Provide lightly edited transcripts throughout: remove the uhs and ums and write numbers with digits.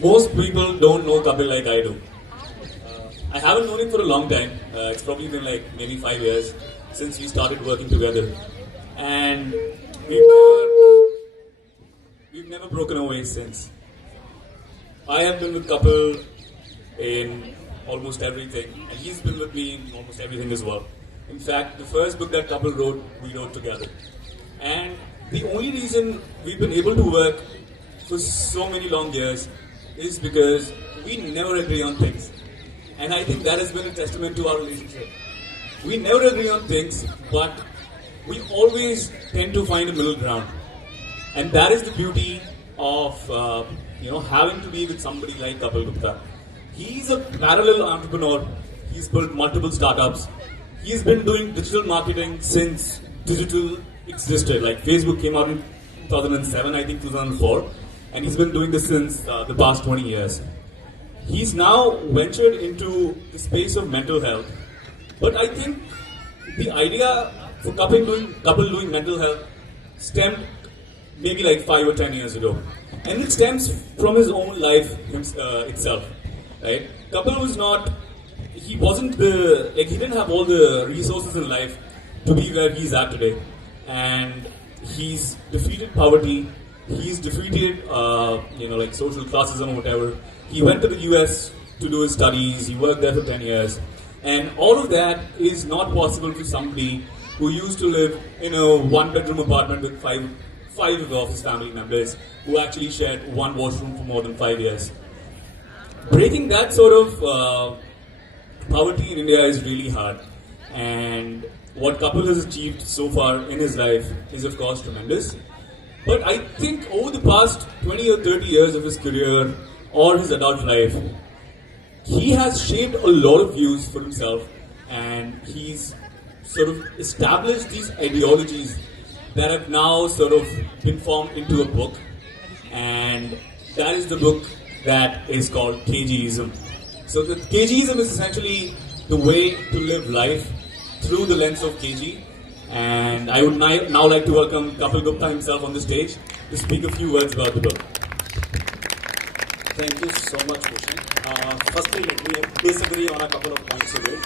Most people don't know Kapil like I do. I haven't known him for a long time. It's probably been like maybe 5 years since we started working together. And we've never broken away since. I have been with Kapil in almost everything, and he's been with me in almost everything as well. In fact, the first book that Kapil wrote, we wrote together. And the only reason we've been able to work for so many long years is because we never agree on things. And I think that has been a testament to our relationship. We never agree on things, but we always tend to find a middle ground. And that is the beauty of having to be with somebody like Kapil Gupta. He's a parallel entrepreneur. He's built multiple startups. He's been doing digital marketing since digital existed. Like Facebook came out in 2007, I think 2004. And he's been doing this since the past 20 years. He's now ventured into the space of mental health. But I think the idea for Kapil doing mental health stemmed maybe like 5 or 10 years ago. And it stems from his own life itself. Right? Kapil he didn't have all the resources in life to be where he's at today. And he's defeated poverty. He's defeated, social classism or whatever. He went to the US to do his studies. He worked there for 10 years. And all of that is not possible for somebody who used to live in a one-bedroom apartment with five of his family members who actually shared one washroom for more than 5 years. Breaking that sort of poverty in India is really hard. And what Kapil has achieved so far in his life is, of course, tremendous. But I think over the past 20 or 30 years of his career or his adult life, he has shaped a lot of views for himself, and he's sort of established these ideologies that have now sort of been formed into a book. And that is the book that is called KGism. So the KGism is essentially the way to live life through the lens of KG. And I would now like to welcome Kapil Gupta himself on the stage to speak a few words about the book. Thank you so much, Bhushan. Firstly, let me disagree on a couple of points of it.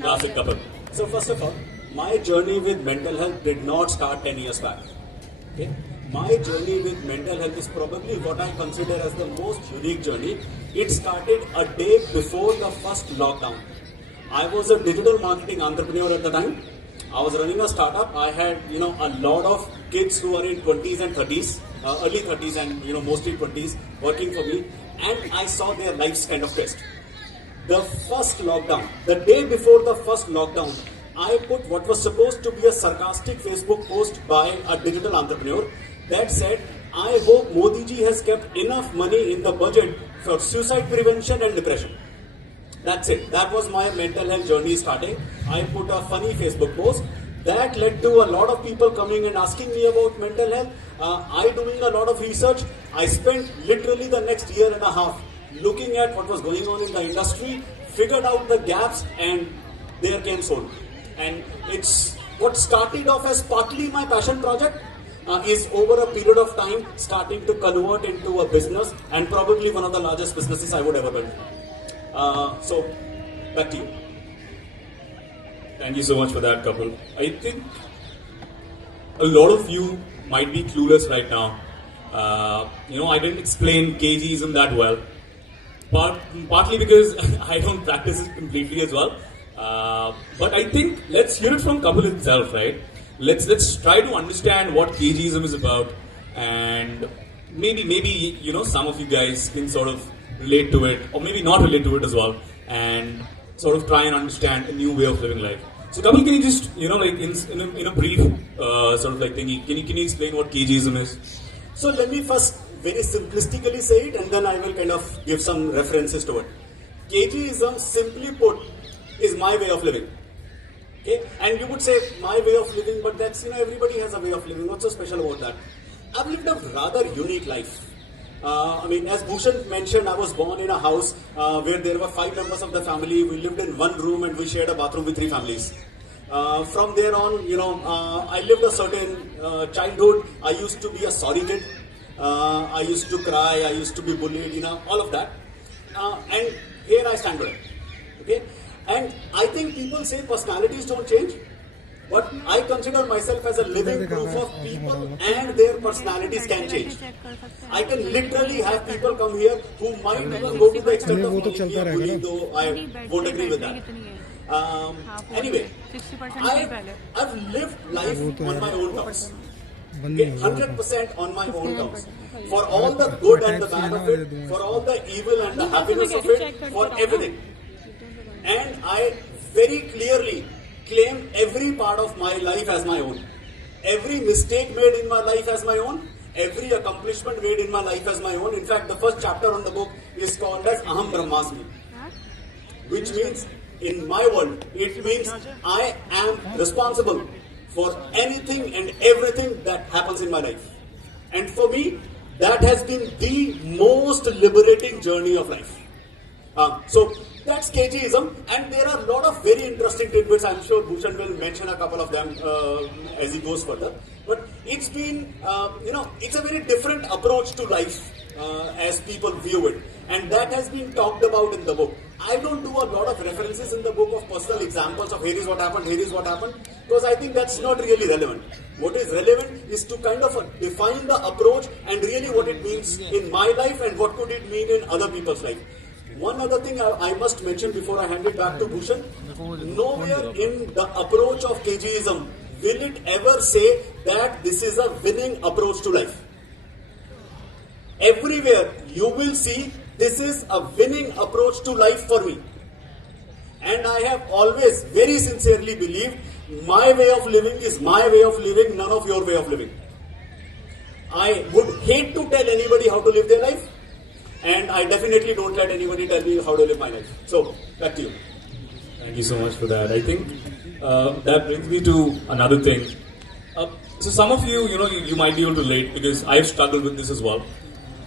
Classic Kapil. So first of all, my journey with mental health did not start 10 years back. Okay? My journey with mental health is probably what I consider as the most unique journey. It started a day before the first lockdown. I was a digital marketing entrepreneur at the time. I was running a startup. I had, a lot of kids who are in 20s and 30s, early 30s and, mostly 20s working for me. And I saw their lives kind of twist. The first lockdown, the day before the first lockdown, I put what was supposed to be a sarcastic Facebook post by a digital entrepreneur that said, I hope Modi ji has kept enough money in the budget for suicide prevention and depression. That's it. That was my mental health journey starting. I put a funny Facebook post. That led to a lot of people coming and asking me about mental health. I doing a lot of research. I spent literally the next year and a half looking at what was going on in the industry, figured out the gaps, and there came Soul. And it's what started off as partly my passion project is over a period of time starting to convert into a business, and probably one of the largest businesses I would ever build. So, back to you. Thank you so much for that, Kapil. I think a lot of you might be clueless right now. I didn't explain KGism that well, but partly because I don't practice it completely as well. But I think let's hear it from Kapil himself, right? Let's try to understand what KGism is about, and maybe some of you guys can sort of relate to it, or maybe not relate to it as well, and sort of try and understand a new way of living life. So Kapil, can you just, in a brief sort of like thingy, can you explain what KGism is? So let me first very simplistically say it, and then I will kind of give some references to it. KGism, simply put, is my way of living. Okay? And you would say my way of living, but that's, everybody has a way of living. What's so special about that? I've lived a rather unique life. As Bhushan mentioned, I was born in a house where there were 5 members of the family. We lived in one room and we shared a bathroom with 3 families. From there on, I lived a certain childhood. I used to be a sorry kid. I used to cry, I used to be bullied, all of that. And here I stand today. Okay? And I think people say personalities don't change. But I consider myself as a living proof of people and their personalities can change. I can literally have people come here who might even go to the extent of calling me a bully, though I won't agree with that. Anyway, I've lived life on my own terms. Okay, 100% on my own terms. For all the good and the bad of it, for all the evil and the happiness of it, for everything. And I very clearly claim every part of my life as my own. Every mistake made in my life as my own. Every accomplishment made in my life as my own. In fact, the first chapter on the book is called as Aham Brahmasmi. Which means, in my world, it means I am responsible for anything and everything that happens in my life. And for me, that has been the most liberating journey of life. So that's KGism, and there are a lot of very interesting tidbits. I'm sure Bhushan will mention a couple of them as he goes further. But it's been, it's a very different approach to life as people view it, and that has been talked about in the book. I don't do a lot of references in the book of personal examples of here is what happened, because I think that's not really relevant. What is relevant is to kind of define the approach and really what it means in my life and what could it mean in other people's life. One other thing I must mention before I hand it back to Bhushan, nowhere in the approach of KGism will it ever say that this is a winning approach to life. Everywhere you will see this is a winning approach to life for me. And I have always very sincerely believed my way of living is my way of living, none of your way of living. I would hate to tell anybody how to live their life. And I definitely don't let anybody tell me how to live my life. So, back to you. Thank you so much for that. I think that brings me to another thing. So some of you, you might be able to relate because I've struggled with this as well.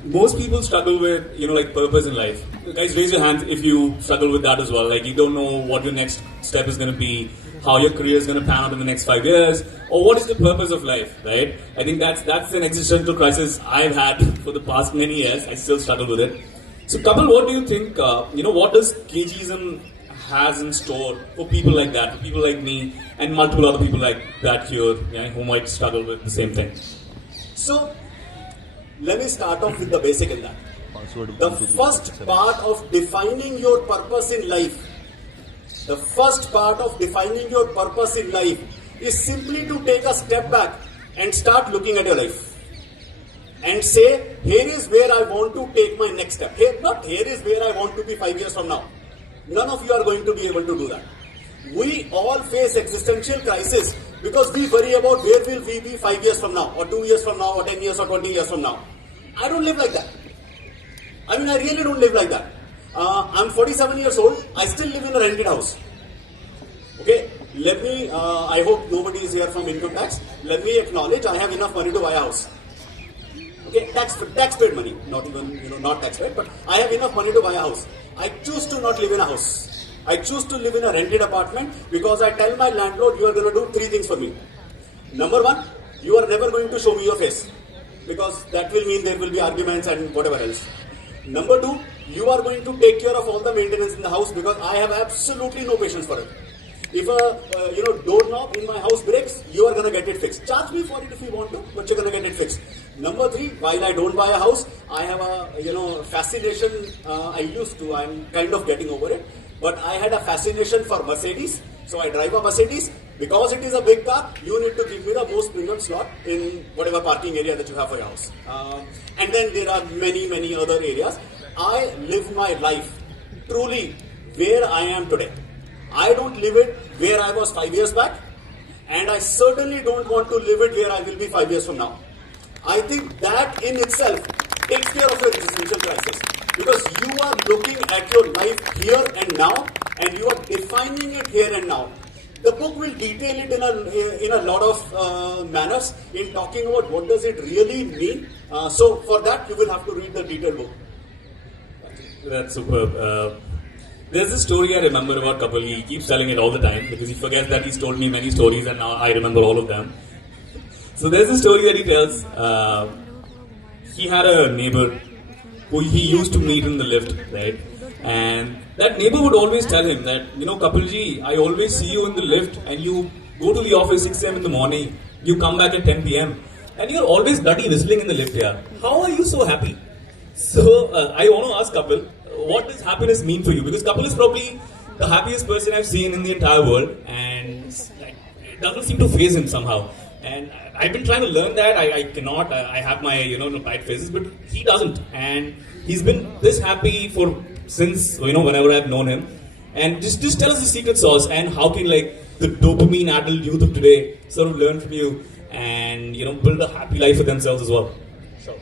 Most people struggle with, like purpose in life. Guys, raise your hands if you struggle with that as well. Like you don't know what your next step is going to be, how your career is going to pan out in the next 5 years, or what is the purpose of life, right? I think that's an existential crisis I've had for the past many years. I still struggle with it. So, Kapil, what do you think, what does KGism has in store for people like that, for people like me, and multiple other people like that here, who might struggle with the same thing? So, let me start off with the basic in that. The first part of defining your purpose in life, is simply to take a step back and start looking at your life and say, here is where I want to take my next step. Here is where I want to be 5 years from now. None of you are going to be able to do that. We all face existential crisis because we worry about where will we be 5 years from now, or 2 years from now, or 10 years, or 20 years from now. I don't live like that. I really don't live like that. I'm 47 years old. I still live in a rented house. Okay, I hope nobody is here from income tax. Let me acknowledge I have enough money to buy a house. Okay, tax-paid money, not even, not tax-paid, but I have enough money to buy a house. I choose to not live in a house. I choose to live in a rented apartment because I tell my landlord, you are going to do 3 things for me. Number 1, you are never going to show me your face because that will mean there will be arguments and whatever else. Number 2, you are going to take care of all the maintenance in the house because I have absolutely no patience for it. If a doorknob in my house breaks, you are going to get it fixed. Charge me for it if you want to, but you're going to get it fixed. Number 3, while I don't buy a house, I have a fascination. I'm kind of getting over it, but I had a fascination for Mercedes. So I drive a Mercedes. Because it is a big car, you need to give me the most premium slot in whatever parking area that you have for your house. And then there are many, many other areas. I live my life truly where I am today. I don't live it where I was 5 years back, and I certainly don't want to live it where I will be 5 years from now. I think that in itself takes care of your existential crisis, because you are looking at your life here and now, and you are defining it here and now. The book will detail it in a lot of manners in talking about what does it really mean. So for that, you will have to read the detailed book. That's superb. There's this story I remember about Kapil. He keeps telling it all the time because he forgets that he's told me many stories and now I remember all of them. So there's a story that he tells. he had a neighbor who he used to meet in the lift, right? And that neighbor would always tell him that, Kapilji, I always see you in the lift and you go to the office 6 a.m. in the morning, you come back at 10 p.m. and you're always bloody whistling in the lift here. How are you so happy? So I want to ask Kapil, what does happiness mean for you? Because Kapil is probably the happiest person I've seen in the entire world, and it doesn't seem to faze him somehow. And I've been trying to learn that. I cannot. I have my tight phases, but he doesn't. And he's been this happy since whenever I've known him. And just tell us the secret sauce and how can the dopamine-addled youth of today sort of learn from you and build a happy life for themselves as well. Sure.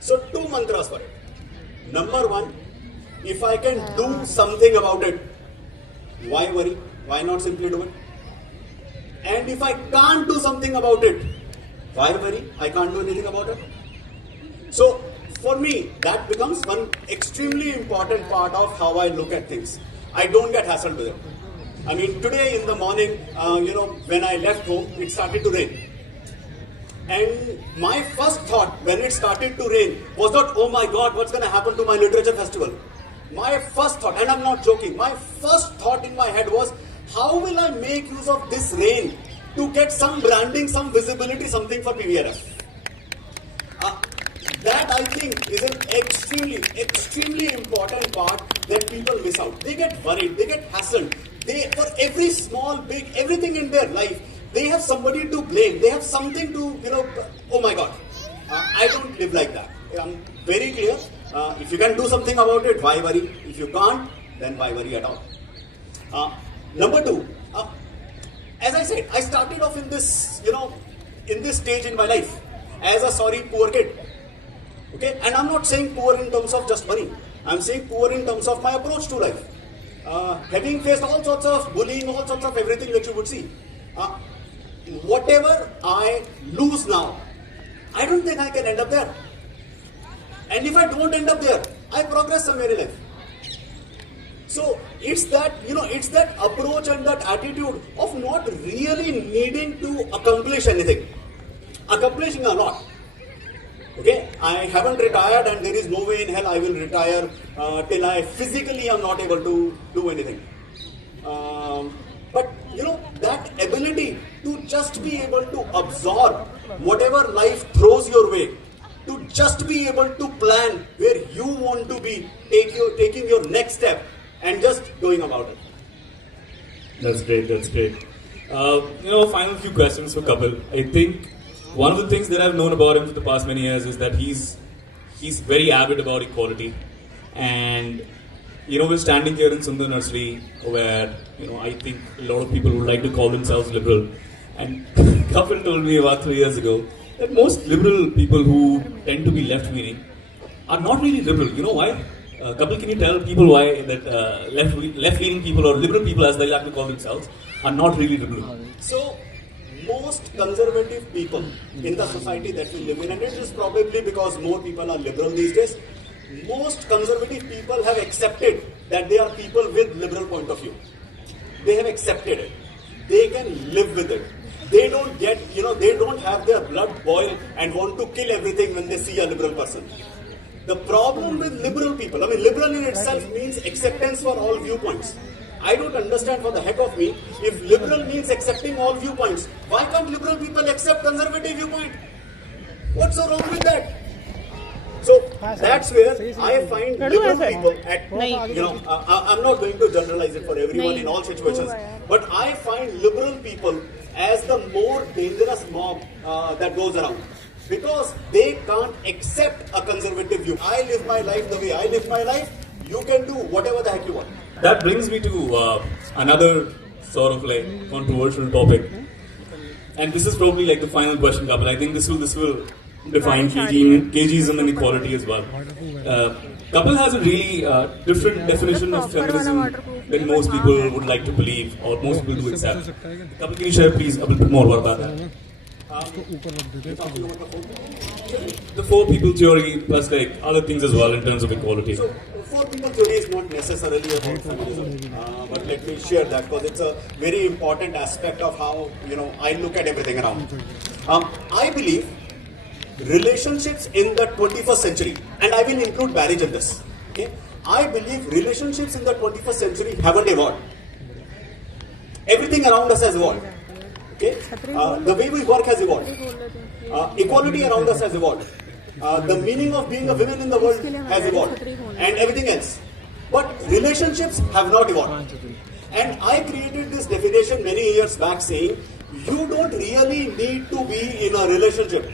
So 2 mantras for it. Number 1, if I can do something about it, why worry? Why not simply do it? And if I can't do something about it, why worry? I can't do anything about it. So for me, that becomes one extremely important part of how I look at things. I don't get hassled with it. I mean, today in the morning, when I left home, it started to rain. And my first thought when it started to rain was not, oh my God, what's going to happen to my literature festival? My first thought, and I'm not joking, my first thought in my head was, how will I make use of this rain to get some branding, some visibility, something for PVLF? That I think is an extremely important part that people miss out. They get worried, they get hassled. For every small, big, everything in their life, they have somebody to blame. They have something to, oh my God. I don't live like that. I'm very clear. If you can do something about it, why worry? If you can't, then why worry at all? Number 2, as I said, I started off in this, in this stage in my life as a sorry, poor kid. Okay, and I'm not saying poor in terms of just money. I'm saying poor in terms of my approach to life. Having faced all sorts of bullying, all sorts of everything that you would see. Whatever I lose now, I don't think I can end up there. And if I don't end up there, I progress somewhere in life. So it's that, it's that approach and that attitude of not really needing to accomplish anything. Accomplishing a lot. Okay, I haven't retired and there is no way in hell I will retire till I physically am not able to do anything. But that ability to just be able to absorb whatever life throws your way, to just be able to plan where you want to be, taking your next step and just going about it. That's great, that's great. Final few questions for Kapil. I think one of the things that I've known about him for the past many years is that he's very avid about equality. And we're standing here in Sundar Nursery where, I think a lot of people would like to call themselves liberal. And Kapil told me about 3 years ago that most liberal people who tend to be left-leaning are not really liberal. You know why? Kapil, can you tell people why that left-leaning people or liberal people, as they like to call themselves, are not really liberal? So, most conservative people in the society that we live in, and it is probably because more people are liberal these days, most conservative people have accepted that they are people with liberal point of view. They have accepted it. They can live with it. They don't get, they don't have their blood boil and want to kill everything when they see a liberal person. The problem with liberal people, liberal in itself means acceptance for all viewpoints. I don't understand for the heck of me, if liberal means accepting all viewpoints, why can't liberal people accept conservative viewpoint? What's so wrong with that? So that's where I find liberal people I'm not going to generalize it for everyone in all situations, but I find liberal people as the more dangerous mob that goes around. Because they can't accept a conservative view. I live my life the way I live my life, you can do whatever the heck you want. That brings me to another sort of controversial topic. And this is probably the final question, Kapil. I think this will define KGism and equality as well. Kapil has a really different definition of feminism than most people would like to believe or most people do accept. Kapil, can you share please a bit more about that? The four people theory plus other things as well in terms of equality. So, four people theory is not necessarily about feminism, but let me share that because it's a very important aspect of how I look at everything around. I believe relationships in the 21st century, and I will include marriage in this. Okay, I believe relationships in the 21st century haven't evolved. Everything around us has evolved. Okay, the way we work has evolved. Equality around us has evolved. The meaning of being a woman in the world has evolved, and everything else. But relationships have not evolved. And I created this definition many years back saying, you don't really need to be in a relationship.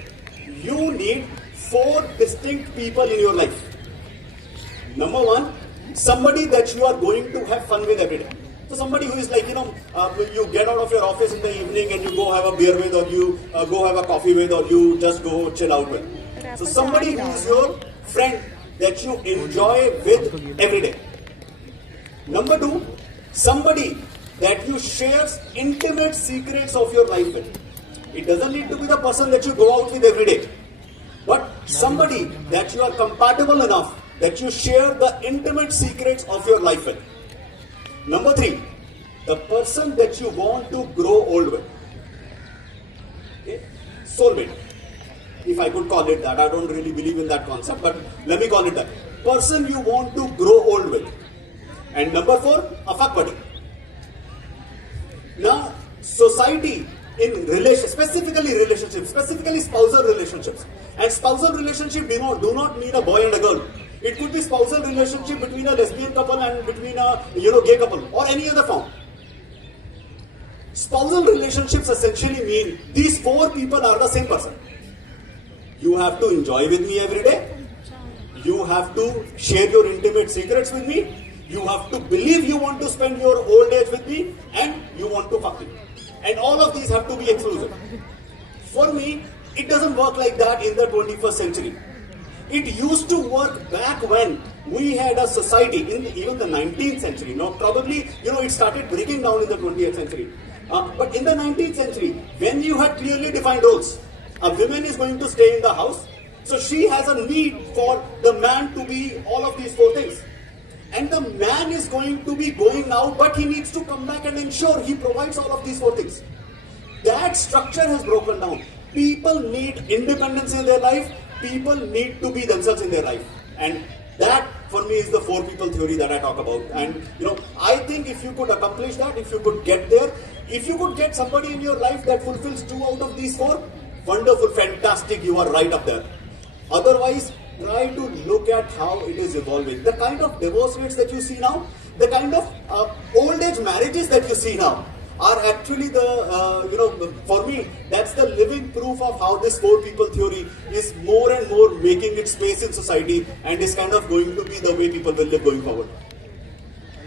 You need 4 distinct people in your life. Number 1, somebody that you are going to have fun with every day. So somebody who is like, you get out of your office in the evening and you go have a beer with, or you go have a coffee with, or you just go chill out with. So somebody who is your friend that you enjoy with every day. Number 2, somebody that you share intimate secrets of your life with. It doesn't need to be the person that you go out with every day, but somebody that you are compatible enough that you share the intimate secrets of your life with. Number 3, the person that you want to grow old with. Okay? Soulmate, if I could call it that. I don't really believe in that concept, but let me call it that. Person you want to grow old with. And number 4, a fuck buddy. Now, society in specifically relationships, specifically spousal relationships, and spousal relationship do not mean a boy and a girl. It could be spousal relationship between a lesbian couple and between a gay couple or any other form. Spousal relationships essentially mean these 4 people are the same person. You have to enjoy with me every day. You have to share your intimate secrets with me. You have to believe you want to spend your old age with me, and you want to fuck me. And all of these have to be exclusive. For me, it doesn't work like that in the 21st century. It used to work back when we had a society in even the 19th century. Now, probably, it started breaking down in the 20th century. But in the 19th century, when you had clearly defined roles, a woman is going to stay in the house, so she has a need for the man to be all of these 4 things. And the man is going to be going out, but he needs to come back and ensure he provides all of these 4 things. That structure has broken down. People need independence in their life. People need to be themselves in their life. And that, for me, is the 4 people theory that I talk about. And, I think if you could accomplish that, if you could get there, if you could get somebody in your life that fulfills 2 out of these 4, wonderful, fantastic, you are right up there. Otherwise, try to look at how it is evolving. The kind of divorce rates that you see now, the kind of old age marriages that you see now are actually for me, that's the living proof of how this 4 people theory is more and more making its space in society and is kind of going to be the way people will live going forward.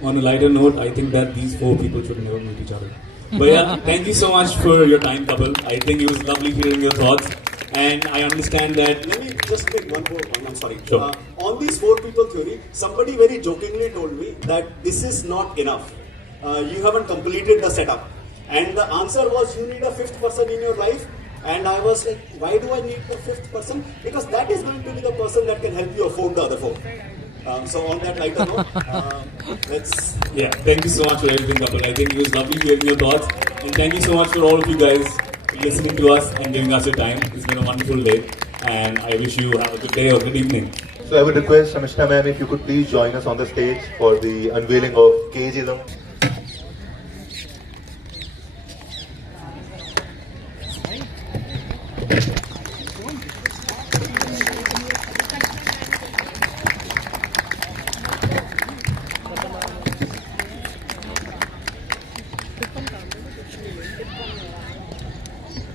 On a lighter note, I think that these 4 people should never meet each other. But yeah, thank you so much for your time, Kapil. I think it was lovely hearing your thoughts. And I understand that. Let me just make one more. I'm sorry. Sure. On this 4 people theory, somebody very jokingly told me that this is not enough. You haven't completed the setup. And the answer was, you need a 5th person in your life. And I was like, why do I need the 5th person? Because that is going to be the person that can help you afford the other 4. So on that lighter note, let's... Yeah, thank you so much for everything, Kapil. I think it was lovely hearing your thoughts. And thank you so much for all of you guys listening to us and giving us your time. It's been a wonderful day. And I wish you have a good day or good evening. So I would request Shamishta ma'am if you could please join us on the stage for the unveiling of KGism.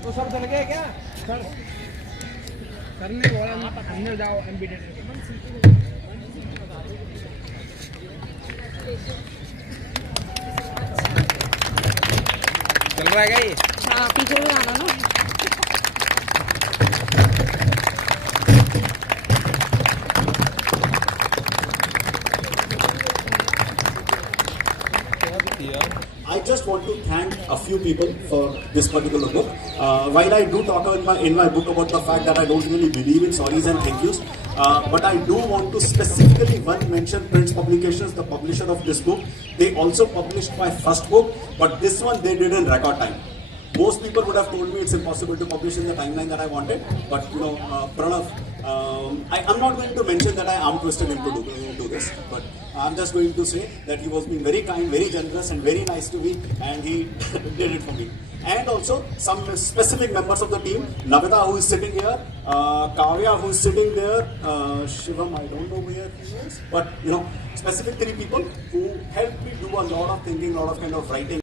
तो सब चल गए क्या sir करने वाला अंदर जाओ MBD चल रहा है क्या ये हाँ पीछे में आना ना I just want to thank a few people for this particular book. While I do talk in my book about the fact that I don't really believe in sorries and thank yous, but I do want to specifically mention Prince Publications, the publisher of this book. They also published my first book, but this one they did in record time. Most people would have told me it's impossible to publish in the timeline that I wanted, but Pranav, I'm not going to mention that I arm twisted him to do this, but I'm just going to say that he was being very kind, very generous, and very nice to me, and he did it for me. And also some specific members of the team, Navita, who is sitting here, Kavya, who is sitting there, Shivam, I don't know where he is, but specific 3 people who helped me do a lot of thinking, a lot of kind of writing.